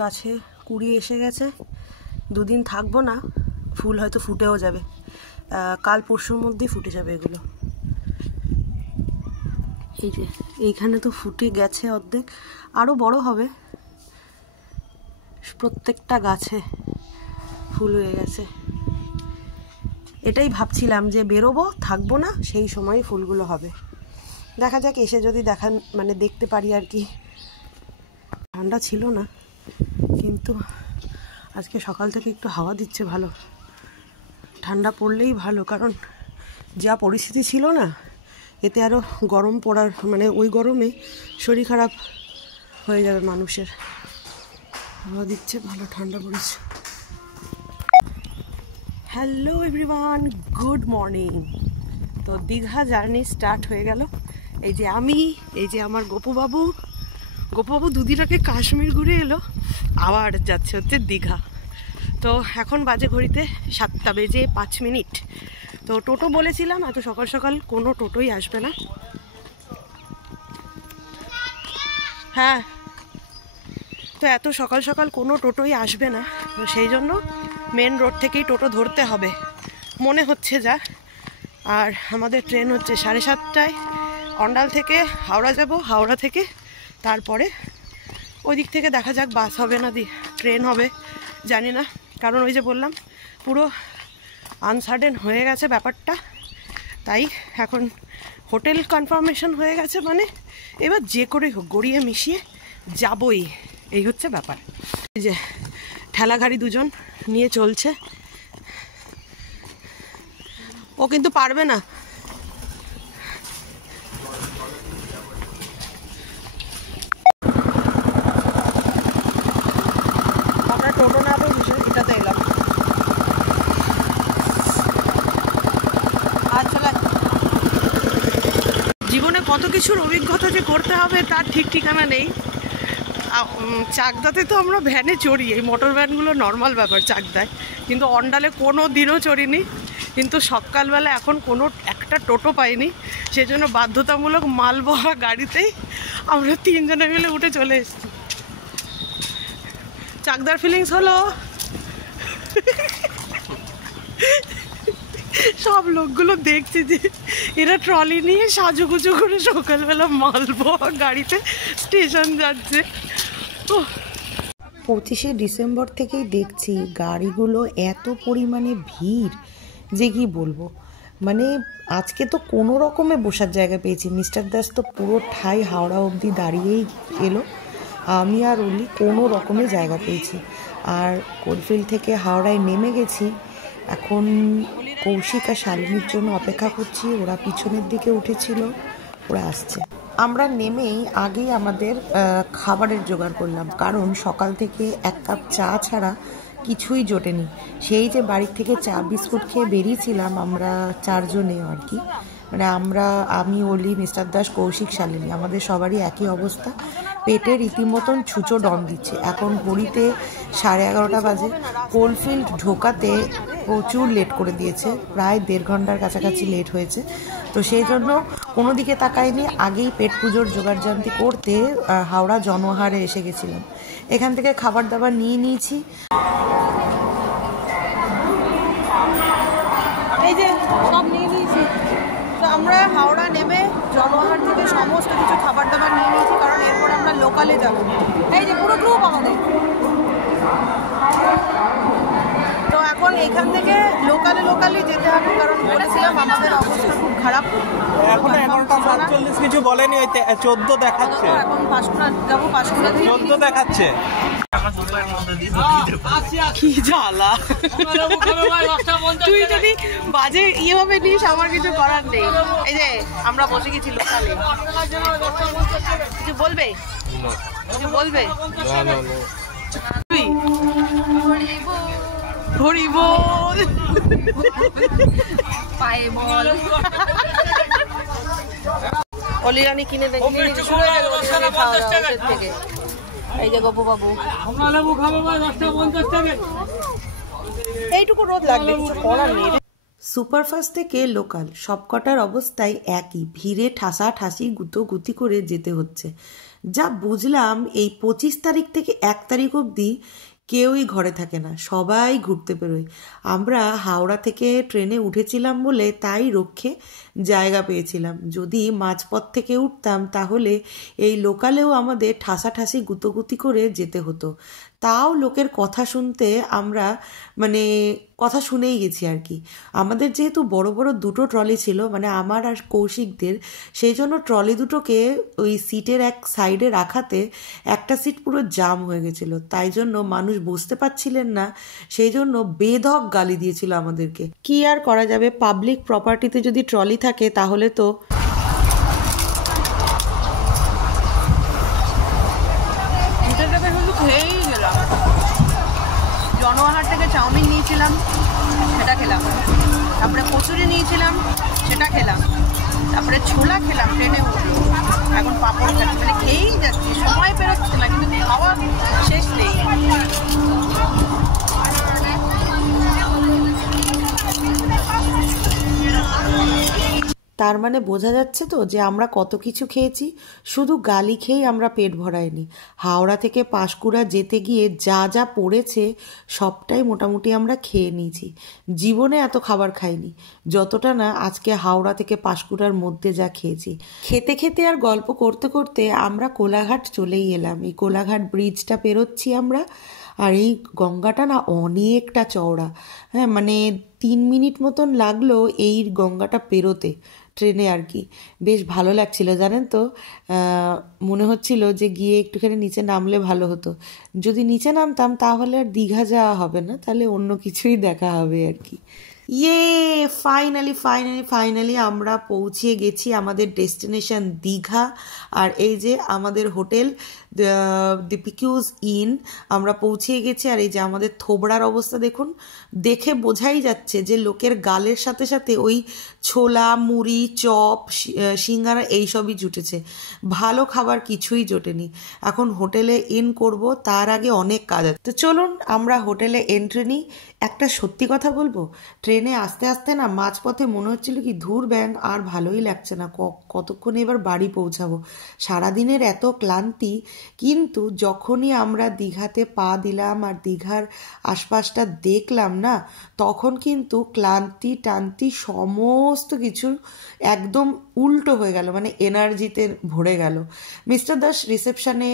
গাছে কুড়ি এসে গেছে, দুদিন থাকবো না, ফুল হয়তো ফুটেও যাবে, কাল পরশুর মধ্যেই ফুটে যাবে এগুলো। এই যে এইখানে তো ফুটে গেছে অর্ধেক, আরও বড় হবে। প্রত্যেকটা গাছে ফুল হয়ে গেছে। এটাই ভাবছিলাম যে বেরোবো, থাকবো না, সেই সময় ফুলগুলো হবে। দেখা যাক, এসে যদি দেখতে পারি আর কি। ঠান্ডা ছিল না, কিন্তু আজকে সকাল থেকে একটু হাওয়া দিচ্ছে ভালো। ঠান্ডা পড়লেই ভালো, কারণ যা পরিস্থিতি ছিল না, এতে আরও গরম পড়ার ওই গরমে শরীর খারাপ হয়ে যাবে মানুষের। হাওয়া দিচ্ছে ভালো, ঠান্ডা পড়েছে। Hello everyone, good morning. তো দীঘা জার্নি স্টার্ট হয়ে গেল। এই যে আমি, এই যে আমার গোপুবাবু দুদিন আগে কাশ্মীর ঘুরে এলো, আবার যাচ্ছে হচ্ছে দীঘা। তো এখন বাজে ঘড়িতে 7:05। তো টোটো বলেছিলাম, এত সকাল সকাল কোনো টোটোই আসবে না। হ্যাঁ, তো এত সকাল সকাল কোনো টোটোই আসবে না, তো সেই জন্য মেন রোড থেকেই টোটো ধরতে হবে মনে হচ্ছে যা। আর আমাদের ট্রেন হচ্ছে 7:30টায়। অন্ডাল থেকে হাওড়া যাব, হাওড়া থেকে তারপরে ওই দিক থেকে দেখা যাক বাস হবে না ট্রেন হবে, জানি না। কারণ ওই যে বললাম, পুরো আনসার্টেন হয়ে গেছে ব্যাপারটা। তাই এখন হোটেল কনফার্মেশন হয়ে গেছে, এবার যে করেই হোক গড়িয়ে মিশিয়ে যাবই, এই হচ্ছে ব্যাপার। এই যে ঠেলা গাড়ি দুজন নিয়ে চলছে, ও কিন্তু পারবে না। আমরা টোটো না পেয়ে বিষয় এটাতে এলাম। আচ্ছা, জীবনে কত কিছুর অভিজ্ঞতা যে করতে হবে তার ঠিক ঠিকানা নেই। চাকদাতে তো আমরা ভ্যানে চড়ি, এই মোটর ভ্যানগুলো নর্মাল ব্যাপার চাকদায়, কিন্তু অন্ডালে কোনো দিনও চড়িনি। কিন্তু সকালবেলা এখন কোনো একটা টোটো পাইনি, সেজন্য বাধ্যতামূলক মালবহা গাড়িতেই আমরা 3 জনে মিলে উঠে চলে এসেছি। চাকদার ফিলিংস হলো, সব লোকগুলো দেখছি যে এরা ট্রলি নিয়ে সাজুগুজু করে সকালবেলা মালবহা গাড়িতে স্টেশন যাচ্ছে। 25শে ডিসেম্বর থেকেই দেখছি গাড়িগুলো এত পরিমাণে ভিড় যে কি বলবো। আজকে তো কোনো রকমে বসার জায়গা পেয়েছি। মিস্টার দাস তো পুরো ঠাই হাওড়া অবধি দাঁড়িয়েই এলো, আমি আর ওলি কোনো রকমে জায়গা পেয়েছি। আর কোলফিল্ড থেকে হাওড়ায় নেমে গেছি, এখন কৌশিক আর শালিনীর জন্য অপেক্ষা করছি। ওরা পিছনের দিকে উঠেছিল, ওরা আসছে। আমরা নেমেই আগেই আমাদের খাবারের জোগাড় করলাম, কারণ সকাল থেকে 1 কাপ চা ছাড়া কিছুই জোটেনি। সেই যে বাড়ির থেকে চা বিস্কুট খেয়ে বেরিয়েছিলাম আমরা 4 জনে আর কি, আমি, অলি, মিস্টার দাস, কৌশিক, শালিনী, আমাদের সবারই একই অবস্থা। পেটে রীতিমতন ছুঁচো ডন দিচ্ছে। এখন ঘড়িতে 11:30 বাজে। কোলফিল্ড ঢোকাতে প্রচুর লেট করে দিয়েছে, প্রায় 1.5 ঘন্টার কাছাকাছি লেট হয়েছে। তো সেই জন্য কোনো দিকে তাকাইনি, আগেই পেট পুজোর জোগাড়জান্তি করতে হাওড়া জনহারে এসে গেছিলাম। এখান থেকে খাবার দাবার নিয়ে নিয়েছি। এই যে সব নিয়ে নিয়েছি। তো আমরা হাওড়া নেমে জনহার থেকে সমস্ত কিছু খাবার দাবার নিয়ে নিয়েছি, কারণ এরপর আমরা লোকালে যাব। এই যে পুরো গ্রুপ আমাদের। তো এখন এখান থেকে লোকালে যেতে হবে, কারণ বলেছিলাম আমাদের অবস্থা খুব খারাপ। এখন 11:47 কিছু বলেনি, ওই 14 দেখাচ্ছে। এখন পাঁশকুড়া যাবো, পাঁশকুড়া 14 দেখাচ্ছে। কি জ্বালা, তুই যদি বাজে ভাবে নিস আমার কিছু করার নেই। এই যে আমরা বসে গেছি লোকালে, কিছু বলবে? হরি বল, পায়ে বল। অলিরানি কিনে দেখি শুরু হয়ে গেল থেকে। এই যে গপু বাবু, এইটুকু রোদ লাগবে, কিছু করার নেই। সুপারফাস্ট থেকে লোকাল সবকটার অবস্থায় একই, ভিড়ে ঠাসাঠাসি গুতোগুতি করে যেতে হচ্ছে। যা বুঝলাম এই 25 তারিখ থেকে 1 তারিখ অবধি কেউই ঘরে থাকে না, সবাই ঘুরতে বেরোয়। আমরা হাওড়া থেকে ট্রেনে উঠেছিলাম বলে তাই রক্ষে জায়গা পেয়েছিলাম। যদি মাঝপথ থেকে উঠতাম তাহলে এই লোকালেও আমাদের ঠাসাঠাসি গুতোগুতি করে যেতে হতো। তাও লোকের কথা শুনতে আমরা মানে কথা শুনেই গেছি আর কি। আমাদের যেহেতু বড় বড় দুটো ট্রলি ছিল, মানে আমার আর কৌশিকদের, সেই জন্য ট্রলি দুটোকে ওই সিটের এক সাইডে রাখাতে একটা সিট পুরো জাম হয়ে গেছিলো, তাই জন্য মানুষ বসতে পারছিলেন না, সেই জন্য বেধক গালি দিয়েছিল আমাদেরকে। কি আর করা যাবে, পাবলিক প্রপার্টিতে যদি ট্রলি থাকে তাহলে তো খেয়েই গেলাম। জনহাট থেকে চাউমিন নিয়েছিলাম, সেটা খেলাম। তারপরে কচুরি নিয়েছিলাম, সেটা খেলাম। তারপরে ছোলা খেলাম ট্রেনে উঠলো। এখন পাঁপড় খাচ্ছি, মানে খেয়েই যাচ্ছি, সময় বেরোচ্ছে না, কিন্তু খাওয়া শেষ নেই। তার মানে বোঝা যাচ্ছে তো যে আমরা কত কিছু খেয়েছি। শুধু গালি খেয়েই আমরা পেট ভরাইনি, হাওড়া থেকে পাঁশকুড়া যেতে গিয়ে যা যা পড়েছে সবটাই মোটামুটি আমরা খেয়ে নিয়েছি। জীবনে এত খাবার খাইনি যতটা না আজকে হাওড়া থেকে পাঁশকুড়ার মধ্যে যা খেয়েছি। খেতে খেতে আর গল্প করতে করতে আমরা কোলাঘাট চলেই এলাম। এই কোলাঘাট ব্রিজটা পেরোচ্ছি আমরা, আর এই গঙ্গাটা না অনেকটা চওড়া। হ্যাঁ, মানে 3 মিনিট মতন লাগলো এই গঙ্গাটা পেরোতে ট্রেনে আর কি। বেশ ভালো লাগছিল জানেন তো, মনে হচ্ছিল যে গিয়ে একটুখানি নিচে নামলে ভালো হতো। যদি নিচে নামতাম তাহলে আর দীঘা যাওয়া হবে না, তাহলে অন্য কিছুই দেখা হবে আর কি। ফাইনালি আমরা পৌঁছে গেছি আমাদের ডেস্টিনেশন দীঘা। আর এই যে আমাদের হোটেল দি পিকিউজ ইন, আমরা পৌঁছে গেছি। আর এই যে আমাদের থোবড়ার অবস্থা দেখুন, দেখে বোঝাই যাচ্ছে যে লোকের গালের সাথে সাথে ওই ছোলা, মুড়ি, চপ, সিঙ্গারা এইসবই জুটেছে, ভালো খাবার কিছুই জোটেনি। এখন হোটেলে ইন করব, তার আগে অনেক কাজ আছে। তো চলুন আমরা হোটেলে এন্ট্রি নিই। একটা সত্যি কথা বলবো, ট্রেনে আস্তে আস্তে না মাঝপথে মনে হচ্ছিল কি ধুর ব্যাং, আর ভালোই লাগছে না, কতক্ষণে এবার বাড়ি পৌঁছাবো, সারাদিনের এত ক্লান্তি। কিন্তু যখনই আমরা দীঘাতে পা দিলাম আর দীঘার আশপাশটা দেখলাম না, তখন কিন্তু ক্লান্তি টান্তি সমস্ত কিছু একদম উল্টো হয়ে গেল, মানে এনার্জিতে ভরে গেল। মিস্টার দাস রিসেপশনে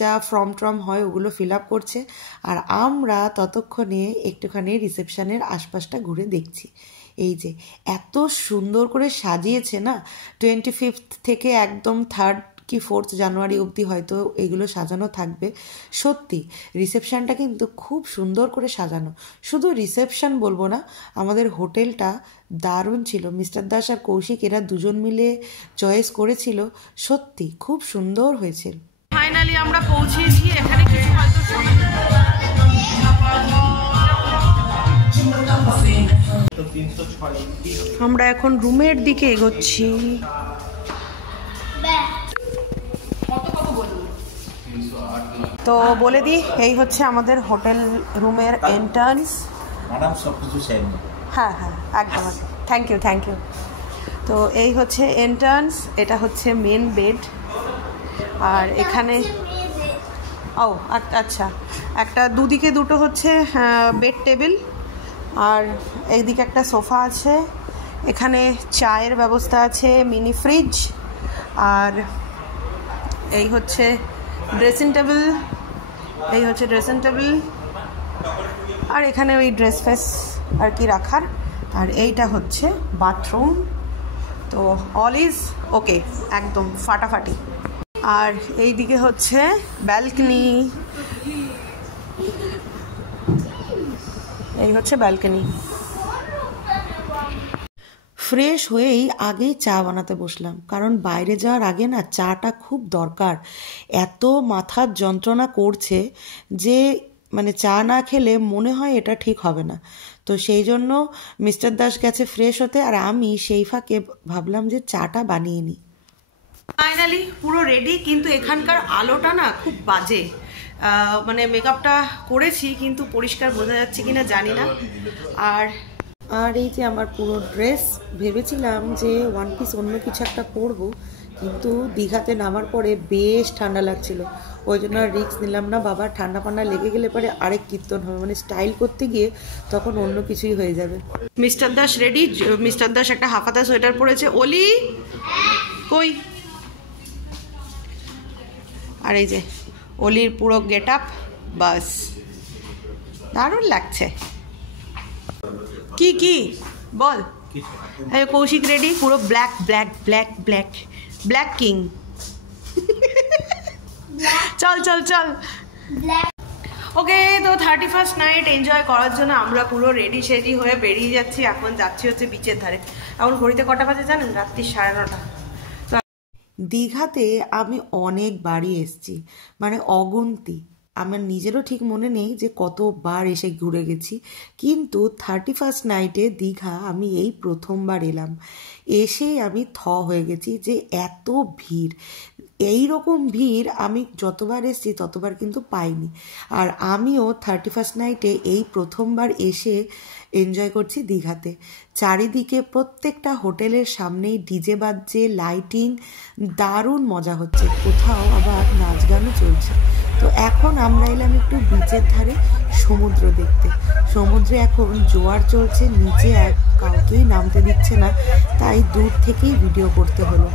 যা ফর্ম ট্রম হয় ওগুলো ফিল আপ করছে, আর আমরা ততক্ষণে একটুখানি রিসেপশনের আশপাশটা ঘুরে দেখছি। এই যে এত সুন্দর করে সাজিয়েছে না, 25 থেকে একদম 3rd কি 4th জানুয়ারি অবধি হয়তো এগুলো সাজানো থাকবে। সত্যি রিসেপশনটা কিন্তু খুব সুন্দর করে সাজানো। শুধু রিসেপশন বলবো না, আমাদের হোটেলটা দারুণ ছিল। মিস্টার দাস আর কৌশিক এরা দুজন মিলে চয়েস করেছিল, সত্যি খুব সুন্দর হয়েছিল। ফাইনালি আমরা পৌঁছেছি। এখানে কিছু হয়তো আমরা এখন রুমের দিকে এগোচ্ছি। তো বলে দিই, এই হচ্ছে আমাদের হোটেল রুমের এন্ট্রান্স। হ্যাঁ একদম, থ্যাংক ইউ। তো এই হচ্ছে এন্ট্রান্স, এটা হচ্ছে মেন বেড। আর এখানে আচ্ছা, একটা দুদিকে দুটো হচ্ছে বেড টেবিল, আর এইদিকে একটা সোফা আছে। এখানে চায়ের ব্যবস্থা আছে, মিনি ফ্রিজ, আর এই হচ্ছে ড্রেসিং টেবিল। আর এখানে ওই ড্রেস ফেস আর কি রাখার। আর এইটা হচ্ছে বাথরুম। তো অল ইজ ওকে, একদম ফাটাফাটি। আর এই দিকে হচ্ছে ব্যালকনি, এই হচ্ছে ব্যালকনি। ফ্রেশ হয়েই আগেই চা বানাতে বসলাম, কারণ বাইরে যাওয়ার আগে না চাটা খুব দরকার। এত মাথার যন্ত্রণা করছে যে মানে চা না খেলে মনে হয় এটা ঠিক হবে না। তো সেই জন্য মিস্টার দাস গেছে ফ্রেশ হতে, আর আমি সেই ফাঁকে ভাবলাম যে চাটা বানিয়ে নিই। ফাইনালি পুরো রেডি, কিন্তু এখানকার আলোটা না খুব বাজে। মানে মেকআপটা করেছি কিন্তু পরিষ্কার বোঝা যাচ্ছে কিনা জানি না। আর আর এই যে আমার পুরো ড্রেস, ভেবেছিলাম যে ওয়ান পিস অন্য কিছু একটা পরবো, কিন্তু দীঘাতে নামার পরে বেশ ঠান্ডা লাগছিল, ওই জন্য আর রিস্ক নিলাম না। বাবা ঠান্ডা ফান্ডা লেগে গেলে পরে আরেক কীর্তন হবে, মানে স্টাইল করতে গিয়ে তখন অন্য কিছুই হয়ে যাবে। Mister Das ready, mister Das একটা হাফাতা সোয়েটার পরেছে। অলি কই? আর এই যে অলির পুরো গেট আপ, বাস দারুণ লাগছে। কি কি বল? কৌশিক রেডি, পুরো black black black black black king. চল চল চল। ওকে, তো 31st নাইট এনজয় করার জন্য আমরা পুরো রেডি সেডি হয়ে বেরিয়ে যাচ্ছি। এখন যাচ্ছি হচ্ছে বিচের ধারে। এখন ঘড়িতে কটা বাজে জানেন? রাত্রি 9:30। দীঘাতে আমি অনেকবারই এসেছি, মানে অগুন্তি, আমার নিজেরও ঠিক মনে নেই যে কতবার এসে ঘুরে গেছি, কিন্তু 31st নাইটে দীঘা আমি এই প্রথমবার এলাম। এসেই আমি হয়ে গেছি যে এত ভিড়, এই রকম ভিড় আমি যতবার এসেছি ততবার কিন্তু পাইনি। আর আমিও 31st নাইটে এই প্রথমবার এসে এনজয় করছি দীঘাতে। চারিদিকে প্রত্যেকটা হোটেলের সামনেই ডিজে বাজছে, লাইটিং, দারুণ মজা হচ্ছে, কোথাও আবার নাচ গানও চলছে। তো এখন আমরা এলাম একটু বিচের ধারে সমুদ্র দেখতে। সমুদ্রে এখন জোয়ার চলছে, নিচে আর কাউকেই নামতে দিচ্ছে না, তাই দূর থেকেই ভিডিও করতে হলো।